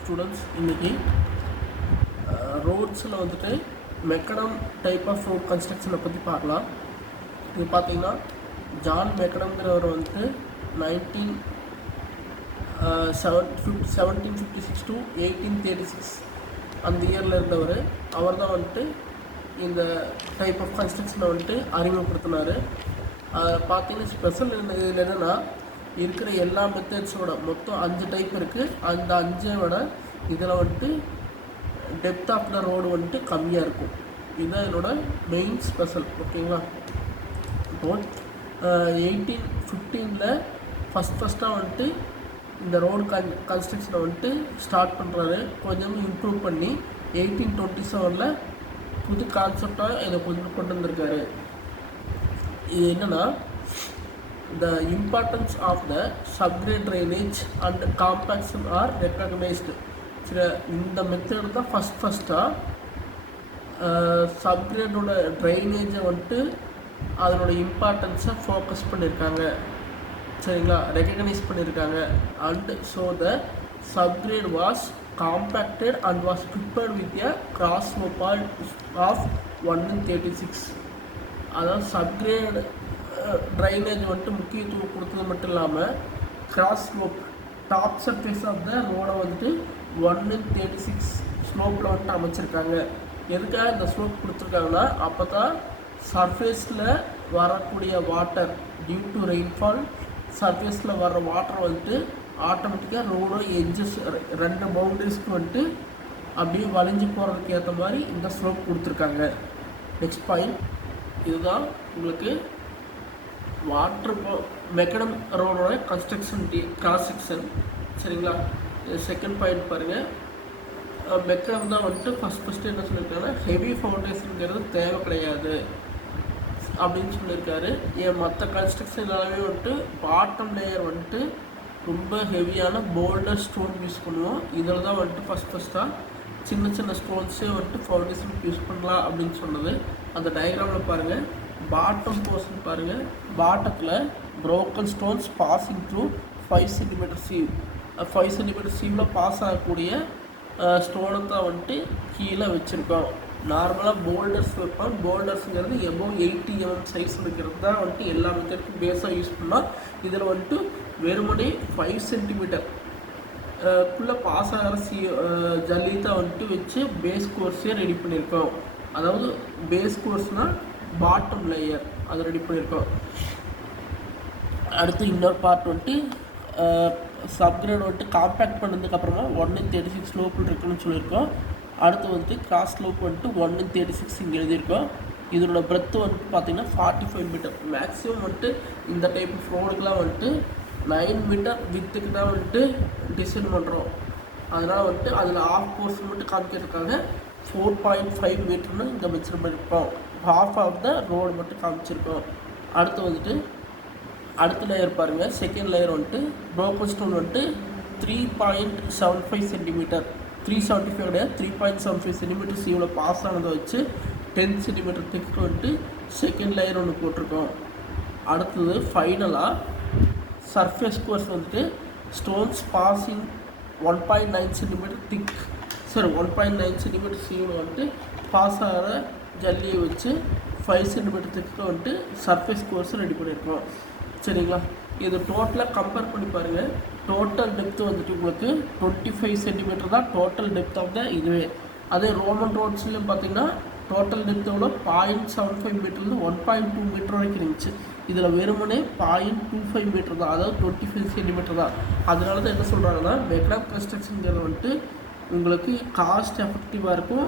Students இன்றைக்கி ரோட்ஸில் வந்துட்டு macadam type of road கன்ஸ்ட்ரக்ஷனை பற்றி பார்க்கலாம். இது பார்த்திங்கன்னா ஜான் மெக்கடம்ங்கிறவர் வந்துட்டு 1756 to 1836 அந்த இயரில் இருந்தவர். அவர் தான் வந்துட்டு இந்த டைப் ஆஃப் கன்ஸ்ட்ரக்ஷனை வந்துட்டு அறிமுகப்படுத்தினார். பார்த்திங்கன்னா ஸ்பெஷல் இதில் என்னென்னா இருக்கிற எல்லா மெத்தட்ஸோட மொத்தம் 5 டைப் இருக்குது. அந்த 5 இதில் வந்துட்டு டெப்த் ஆஃப் த ரோடு வந்துட்டு கம்மியாக இருக்கும். இதுதான் என்னோட மெயின் ஸ்பெஷல். ஓகேங்களா? இப்போது 1815 ஃபஸ்ட்டாக வந்துட்டு இந்த ரோடு கன்ஸ்ட்ரக்ஷனை வந்துட்டு ஸ்டார்ட் பண்ணுறாரு. கொஞ்சம் இம்ப்ரூவ் பண்ணி 1827 புது கான்செப்டாக இதை கொஞ்சம் கொண்டு வந்திருக்காரு. இது என்னென்னா, the importance of the subgrade drainage and compaction are recognized. இந்த மெத்தட் தான் ஃபஸ்ட்டாக சப்கிரேடோட ட்ரைனேஜை வந்துட்டு அதனோட இம்பார்ட்டன்ஸை ஃபோக்கஸ் பண்ணியிருக்காங்க. சரிங்களா? ரெக்கக்னைஸ் பண்ணியிருக்காங்க. And so the subgrade was compacted and was prepared with a cross slope of 1/36. அதாவது சப்கிரேட் ட்ரைனேஜ் வந்துட்டு முக்கியத்துவம் கொடுத்தது மட்டும் இல்லாமல் cross slope top surface of the ரோடை வந்துட்டு 1/36 ஸ்லோப்பில் வந்துட்டு அமைச்சிருக்காங்க. எதுக்காக இந்த ஸ்லோப் கொடுத்துருக்காங்கன்னா, அப்போ தான் சர்ஃபேஸில் வரக்கூடிய வாட்டர் டியூ டு ரெயின்ஃபால் சர்ஃபேஸில் வர்ற வாட்டர் வந்துட்டு ஆட்டோமேட்டிக்காக ரோடோ எட்ஜஸ் 2 பவுண்டரிஸ்க்கு வந்துட்டு அப்படியே வளைஞ்சு போகிறதுக்கு ஏற்ற மாதிரி இந்த ஸ்லோப் கொடுத்துருக்காங்க. நெக்ஸ்ட் பாயிண்ட் இதுதான் உங்களுக்கு water macadam ரோடோட construction cross section. சரிங்களா? செகண்ட் பாயிண்ட் பாருங்கள். மெக்கடம் தான் வந்துட்டு ஃபஸ்ட்டு என்ன சொல்லியிருக்காங்கன்னா, ஹெவி ஃபவுண்டேஷனுங்கிறது தேவை கிடையாது அப்படின்னு சொல்லியிருக்காரு. மற்ற கன்ஸ்ட்ரக்ஷன் எல்லாமே வந்துட்டு பாட்டம் லேயர் வந்துட்டு ரொம்ப ஹெவியான போல்டர் ஸ்டோன் யூஸ் பண்ணுவோம். இதில் தான் வந்துட்டு ஃபஸ்ட்டாக சின்ன ஸ்டோன்ஸே வந்துட்டு ஃபவுண்டேஷனுக்கு யூஸ் பண்ணலாம் அப்படின்னு சொன்னது. அந்த டயக்ராமில் பாருங்கள், பாட்டம் போர்ஷன் பாருங்கள். பாட்டத்தில் broken stones passing through 5 cm sieve 5 cm சீவில் பாஸ் ஆகக்கூடிய ஸ்டோனை தான் வந்துட்டு கீழே வச்சுருக்கோம். நார்மலாக போல்டர்ஸ் வைப்போம். போல்டர்ஸுங்கிறது எபோவ் 80 mm சைஸ் இருக்கிறது தான் வந்துட்டு எல்லா மெத்தடுக்கும் பேஸாக யூஸ் பண்ணால். இதில் வந்துட்டு வெறுமனே 5 cm குள்ளே பாஸ் ஆகிற ஜல்லி தான் வந்துட்டு வச்சு பேஸ் கோர்ஸே ரெடி பண்ணியிருக்கோம். அதாவது பேஸ் கோர்ஸ்னால் பாட்டம் லேயர் அதை ரெடி பண்ணியிருக்கோம். அடுத்து இன்னொரு பார்ட் வந்துட்டு சப்கிரேட் வந்துட்டு காம்பேக்ட் பண்ணதுக்கப்புறமா 1/36 ஸ்லோப்பில் இருக்குன்னு சொல்லியிருக்கோம். அடுத்து வந்துட்டு கிராஸ் ஸ்லோப் வந்துட்டு 1/36 இங்கே எழுதியிருக்கோம். இதனோட பிரெத்து வந்துட்டு பார்த்திங்கன்னா 45 மீட்டர். மேக்ஸிமம் வந்துட்டு இந்த டைப் ஆஃப் ரோடுக்கெலாம் வந்துட்டு 9 மீட்டர் வித்துக்கு தான் வந்துட்டு டிசைன் பண்ணுறோம். அதனால் வந்துட்டு அதில் ஆஃப் போர்ஷன் மட்டும் காமிச்சிருக்காங்க. 4.5 மீட்டர்னு இங்கே மென்ஷன் பண்ணியிருக்கோம். ஹாஃப் ஆஃப் த ரோடு மட்டும் காமிச்சிருக்கோம். அடுத்து வந்துட்டு அடுத்த லேயர் பாருங்கள். செகண்ட் லேயர் வந்துட்டு ப்ரோக்கன் ஸ்டோன் வந்துட்டு 3.75 சென்டிமீட்டர் 375 சென்டிமீட்டர்ஸ் இவ்வளோ பாஸ் ஆனதை வச்சு 10 சென்டிமீட்டர் திக்கு வந்துட்டு செகண்ட் லேயர் ஒன்று போட்டிருக்கோம். அடுத்தது ஃபைனலாக சர்ஃபேஸ் கோர்ஸ் வந்துட்டு ஸ்டோன்ஸ் பாஸிங் 1.9 சென்டிமீட்டர் திக் 1.9 சென்டிமீட்டர் சீவில் வந்துட்டு பாஸ் ஆகிற ஜல்லியை வச்சு 5 சென்டிமீட்டர் திக்கு வந்துட்டு சர்ஃபேஸ் கோர்ஸ் ரெடி பண்ணியிருக்கோம். சரிங்களா? இது டோட்டலாக கம்பேர் பண்ணி பாருங்கள். டோட்டல் டெப்த்து வந்துட்டு உங்களுக்கு 25 சென்டிமீட்டர் தான் டோட்டல் டெப்த் ஆஃப் த இதுவே. அதே ரோமன் ரோட்ஸ்லையும் பார்த்தீங்கன்னா டோட்டல் டெப்த்தோட 0.75 மீட்டர்லேருந்து 1.2 மீட்டர் வரைக்கும் இருந்துச்சு. இதில் வெறுமனே 0.25 மீட்டர் தான், அதாவது 25 சென்டிமீட்டர் தான். அதனால தான் என்ன சொல்கிறாங்கன்னா, மெக்கடம் கன்ஸ்ட்ரக்ஷனுங்கிறது வந்துட்டு உங்களுக்கு காஸ்ட் எஃபெக்டிவாக இருக்கும்.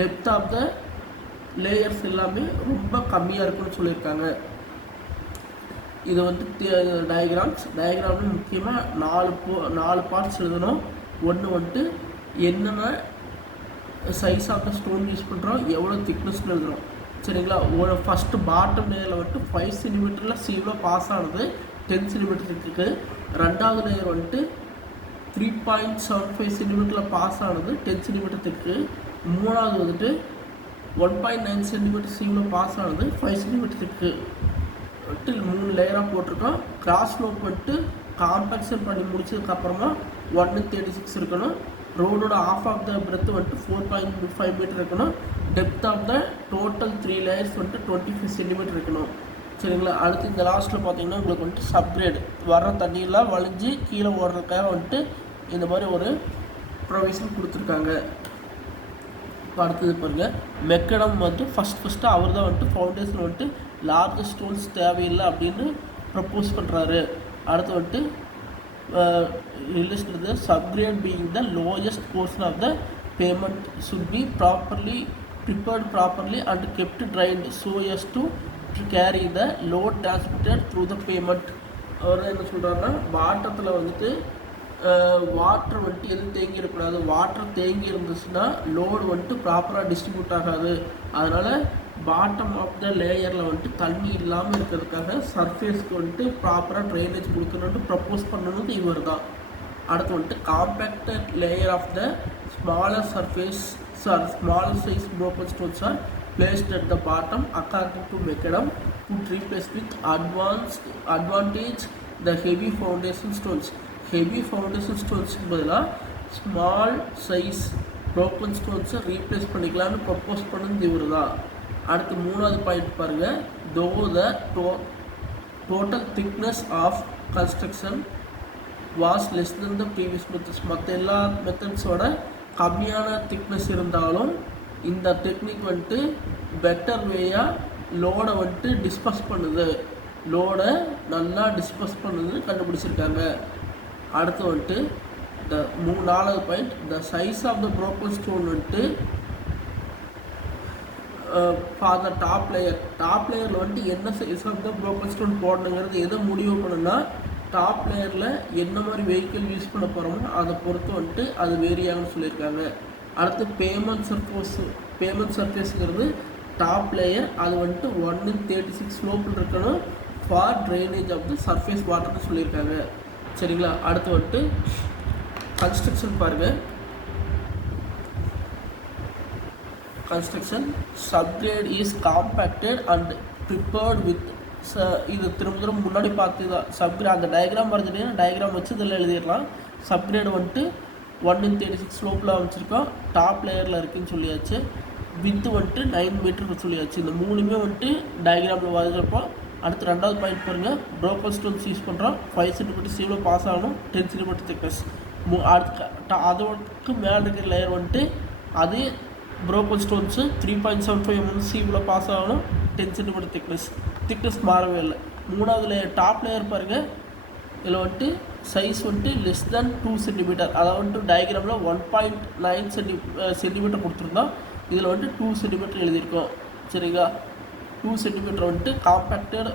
டெப்த் ஆஃப் த லேயர்ஸ் எல்லாமே ரொம்ப கம்மியாக இருக்குன்னு சொல்லியிருக்காங்க. இது வந்து டயக்ராமில் முக்கியமாக 4 பார்ட்ஸ் எழுதணும். ஒன்று வந்துட்டு என்னென்ன size of the stone use பண்ணுறோம், எவ்வளோ திக்னஸ்னு எழுதுகிறோம். சரிங்களா? ஃபஸ்ட்டு பாட்டம் லேயரில் வந்துட்டு 5 சென்டிமீட்டரில் சீவில் பாஸ் ஆனது 10 சென்டிமீட்டர் திக்கு. ரெண்டாவது லேயர் வந்துட்டு 3.75 சென்டிமீட்டரில் பாஸ் ஆனது 10 சென்டிமீட்டர் திக்கு. மூணாவது வந்துட்டு 1.9 சென்டிமீட்டர் சீவில் பாஸ் ஆனது 5 சென்டிமீட்டர் திக்கு. 3 லேயராக போட்டிருக்கோம். கிராஸ் ஸ்லோப் வந்துட்டு காம்பேக்ஷன் பண்ணி முடிச்சதுக்கப்புறமா 1/36 இருக்கணும். ரோடோட ஆஃப் ஆஃப் த பிரெத் வந்துட்டு 4.5 மீட்டர் இருக்கணும். Depth of the total 3 layers வந்துட்டு 25 சென்டிமீட்டர் இருக்கணும். சரிங்களா. அடுத்து இந்த லாஸ்ட்டில் பார்த்தீங்கன்னா உங்களுக்கு வந்துட்டு சப்கிரேட் வர்ற தண்ணியெல்லாம் வழிஞ்சு கீழே ஓடுறதுக்காக வந்துட்டு இந்த மாதிரி ஒரு ப்ரொவிஷன் கொடுத்துருக்காங்க. அடுத்தது பாருங்கள், மெக்கடம் வந்துட்டு ஃபஸ்ட்டு அவர் தான் வந்துட்டு ஃபவுண்டேஷன் வந்துட்டு லார்ஜ் ஸ்டோன்ஸ் தேவையில்லை அப்படின்னு ப்ரப்போஸ் பண்ணுறாரு. அடுத்து வந்துட்டு ரிலிஸ்ட் subgrade being the lowest portion of the pavement should be properly prepared properly and kept drained so as to carry the load transmitted through the pavement. அவர் என்ன சொல்கிறாருன்னா, பாட்டத்தில் வந்துட்டு வாட்டர் வந்துட்டு எதுவும் தேங்கி இருக்கக்கூடாது. வாட்டர் தேங்கி இருந்துச்சுன்னா லோடு வந்துட்டு ப்ராப்பராக டிஸ்ட்ரிபியூட் ஆகாது. அதனால் பாட்டம் ஆஃப் த லேயரில் வந்துட்டு தண்ணி இல்லாமல் இருக்கிறதுக்காக சர்ஃபேஸ்க்கு வந்துட்டு ப்ராப்பராக ட்ரைனேஜ் கொடுக்கணுன்ட்டு ப்ரப்போஸ் பண்ணணுது இவர் தான். அடுத்து வந்துட்டு compacted layer of the smaller size broken stones are placed at the bottom according to Macadam would replace with advantage the heavy foundation stones. Heavy foundation ஸ்டோன்ஸுக்கு பதிலாக ஸ்மால் சைஸ் ப்ரோக்கன் ஸ்டோன்ஸை replace பண்ணிக்கலான்னு propose பண்ணது இவர் தான். அடுத்து மூணாவது point பாருங்கள், though the total thickness of construction was less then the previous methods. மற்ற எல்லா மெத்தட்ஸோட கம்மியான திக்னஸ் இருந்தாலும் இந்த டெக்னிக் வந்துட்டு பெட்டர் வேயாக லோடை வந்துட்டு டிஸ்பஸ் பண்ணுது, லோடை நல்லா டிஸ்பஸ் பண்ணுதுன்னு கண்டுபிடிச்சிருக்காங்க. அடுத்து வந்துட்டு நாலாவது பாயிண்ட், the size of the broken stone வந்துட்டு ஃபார் த டாப் லேயரில் வந்துட்டு என்ன size of the broken stone போடணுங்கிறது எதை முடிவு பண்ணுன்னா டாப் லேயரில் என்ன மாதிரி வெஹிக்கிள் யூஸ் பண்ண போகிறோமோ அதை பொறுத்து வந்துட்டு அது வேரியாகனு சொல்லியிருக்காங்க. அடுத்து பேமெண்ட் சர்ஃபேஸுங்கிறது டாப் லேயர், அது வந்துட்டு 1/36 ஸ்லோப்பில் இருக்கணும் for drainage of the surface வாட்டர்னு சொல்லியிருக்காங்க. சரிங்களா. அடுத்து வந்துட்டு கன்ஸ்ட்ரக்ஷன் பாருங்கள். Construction subgrade is compacted and prepared with இது திரும்ப முன்னாடி பார்த்து தான் சப்கிரேட் அந்த டயக்ராம் வரைஞ்சிட்டீங்கன்னா டயக்ராம் வச்சு இதில் எழுதிடலாம். சப்கிரேட் வந்துட்டு 1/36 ஸ்லோப்பில் வச்சுருக்கோம், டாப் லேயரில் இருக்குதுன்னு சொல்லியாச்சு. வித்து வந்துட்டு 9 மீட்டருக்கு சொல்லியாச்சு. இந்த மூணுமே வந்துட்டு டயக்ராமில் வரைஞ்சிருப்போம். அடுத்து ரெண்டாவது பாயிண்ட் பாருங்கள், ப்ரோக்கன் ஸ்டோன்ஸ் யூஸ் பண்ணுறோம். 5 சென்டிமீட்டர் சீவில் பாஸ் ஆகணும், 10 சென்டிமீட்டர் திக்னஸ். அடுத்து அதோக்கு மேலே இருக்கிற லேயர் வந்துட்டு அது ப்ரோக்கன் ஸ்டோன்ஸு 3.75 mm சீவில் பாஸ் ஆகணும், 10 சென்டிமீட்டர் திக்னஸ் மாறவே இல்லை. மூணாவது லேயர் டாப் லேயர் பாருங்கள், இதில் வந்துட்டு சைஸ் வந்துட்டு லெஸ் தென் 2 சென்டிமீட்டர். அதை வந்துட்டு டயக்ராமில் 1.9 சென்டிமீட்டர் கொடுத்துருந்தோம், இதில் வந்துட்டு 2 சென்டிமீட்டர் எழுதியிருக்கோம். சரிங்களா. 2 சென்டிமீட்டர் வந்துட்டு காம்பேக்டட்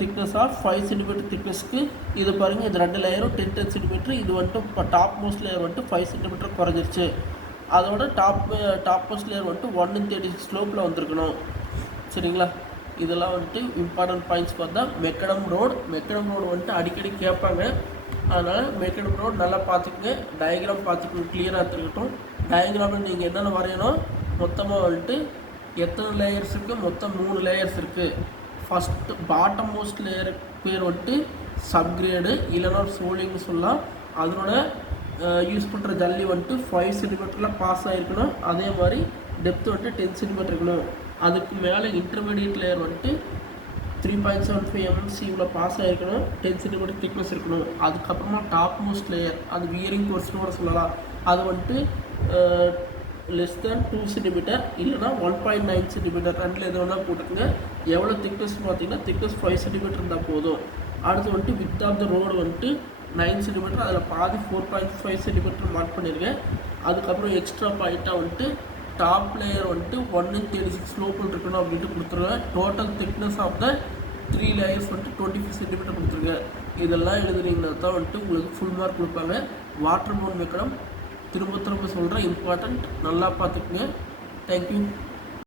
திக்னஸ் ஆஃப் 5 சென்டிமீட்டர் திக்னஸ்க்கு இது பாருங்கள், இது 2 லேயரும் 10 சென்டிமீட்டர். இது வந்துட்டு இப்போ டாப் மோஸ்ட் லேயர் வந்துட்டு 5 சென்டிமீட்டர் குறைஞ்சிருச்சு. அதோட டாப் மோஸ்ட் லேயர் வந்துட்டு 1/36 ஸ்லோப்பில் வந்திருக்கணும். சரிங்களா. இதெல்லாம் வந்துட்டு இம்பார்ட்டன்ட் பாயிண்ட்ஸ் பார்த்தா மெக்கடம் ரோடு வந்துட்டு அடிக்கடி கேட்பாங்க. அதனால் மெக்கடம் ரோடு நல்லா பார்த்துக்குங்க, டயக்ராம் பார்த்துக்கணும், கிளியராக இருக்கட்டும். டயக்ராமில் நீங்கள் என்னென்ன வரையணும், மொத்தமாக வந்துட்டு எத்தனை லேயர்ஸ் இருக்குது, மொத்தம் 3 லேயர்ஸ் இருக்குது. ஃபஸ்ட்டு பாட்டம் மோஸ்ட் லேயர் பேர் வந்துட்டு சப்கிரேடு இல்லைனா சோலிங்னு சொல்லலாம். அதனோட யூஸ் பண்ணுற ஜல்லி வந்துட்டு 5 சென்டிமீட்டரில் பாஸ் ஆகிருக்கணும். அதே மாதிரி டெப்த் வந்துட்டு 10 சென்டிமீட்டர் இருக்கணும். அதுக்கு மேலே இன்டர்மீடியட் லேயர் வந்துட்டு 3.75 mm சீவில் பாஸ் ஆகிருக்கணும், 10 சென்டிமீட்டர் திக்னஸ் இருக்கணும். அதுக்கப்புறமா டாப் மோஸ்ட் லேயர், அது வியரிங் கோர்ஸ்னு கூட சொல்லலாம், அது வந்துட்டு லெஸ் தேன் 2 சென்டிமீட்டர் இல்லைனா 1.9 சென்டிமீட்டர், ரெண்டில் எது வேணால் போட்டுக்கோங்க. எவ்வளோ திக்னஸ் பார்த்தீங்கன்னா திக்னஸ் 5 சென்டிமீட்டர் இருந்தால் போதும். அடுத்து வந்துட்டு வித் ஆஃப் த ரோடு வந்துட்டு 9 சென்டிமீட்டர், அதில் பாதி 4.5 சென்டிமீட்டர் மார்க் பண்ணியிருக்கேன். அதுக்கப்புறம் எக்ஸ்ட்ரா பாயிண்ட்டாக வந்துட்டு டாப் லேயர் வந்துட்டு 1/36 ஸ்லோப்பில் இருக்கணும் அப்படின்ட்டு கொடுத்துருவேன். Total thickness of the 3 layers வந்துட்டு 25 சென்டிமீட்டர் கொடுத்துருக்கேன். இதெல்லாம் எழுதுனீங்கன்னா தான் வந்துட்டு உங்களுக்கு ஃபுல் மார்க் கொடுப்பாங்க. வாட்டர் பவுண்ட் மெக்கடம் திரும்ப சொல்கிறேன், இம்பார்ட்டண்ட், நல்லா பார்த்துக்குங்க. தேங்க்யூ.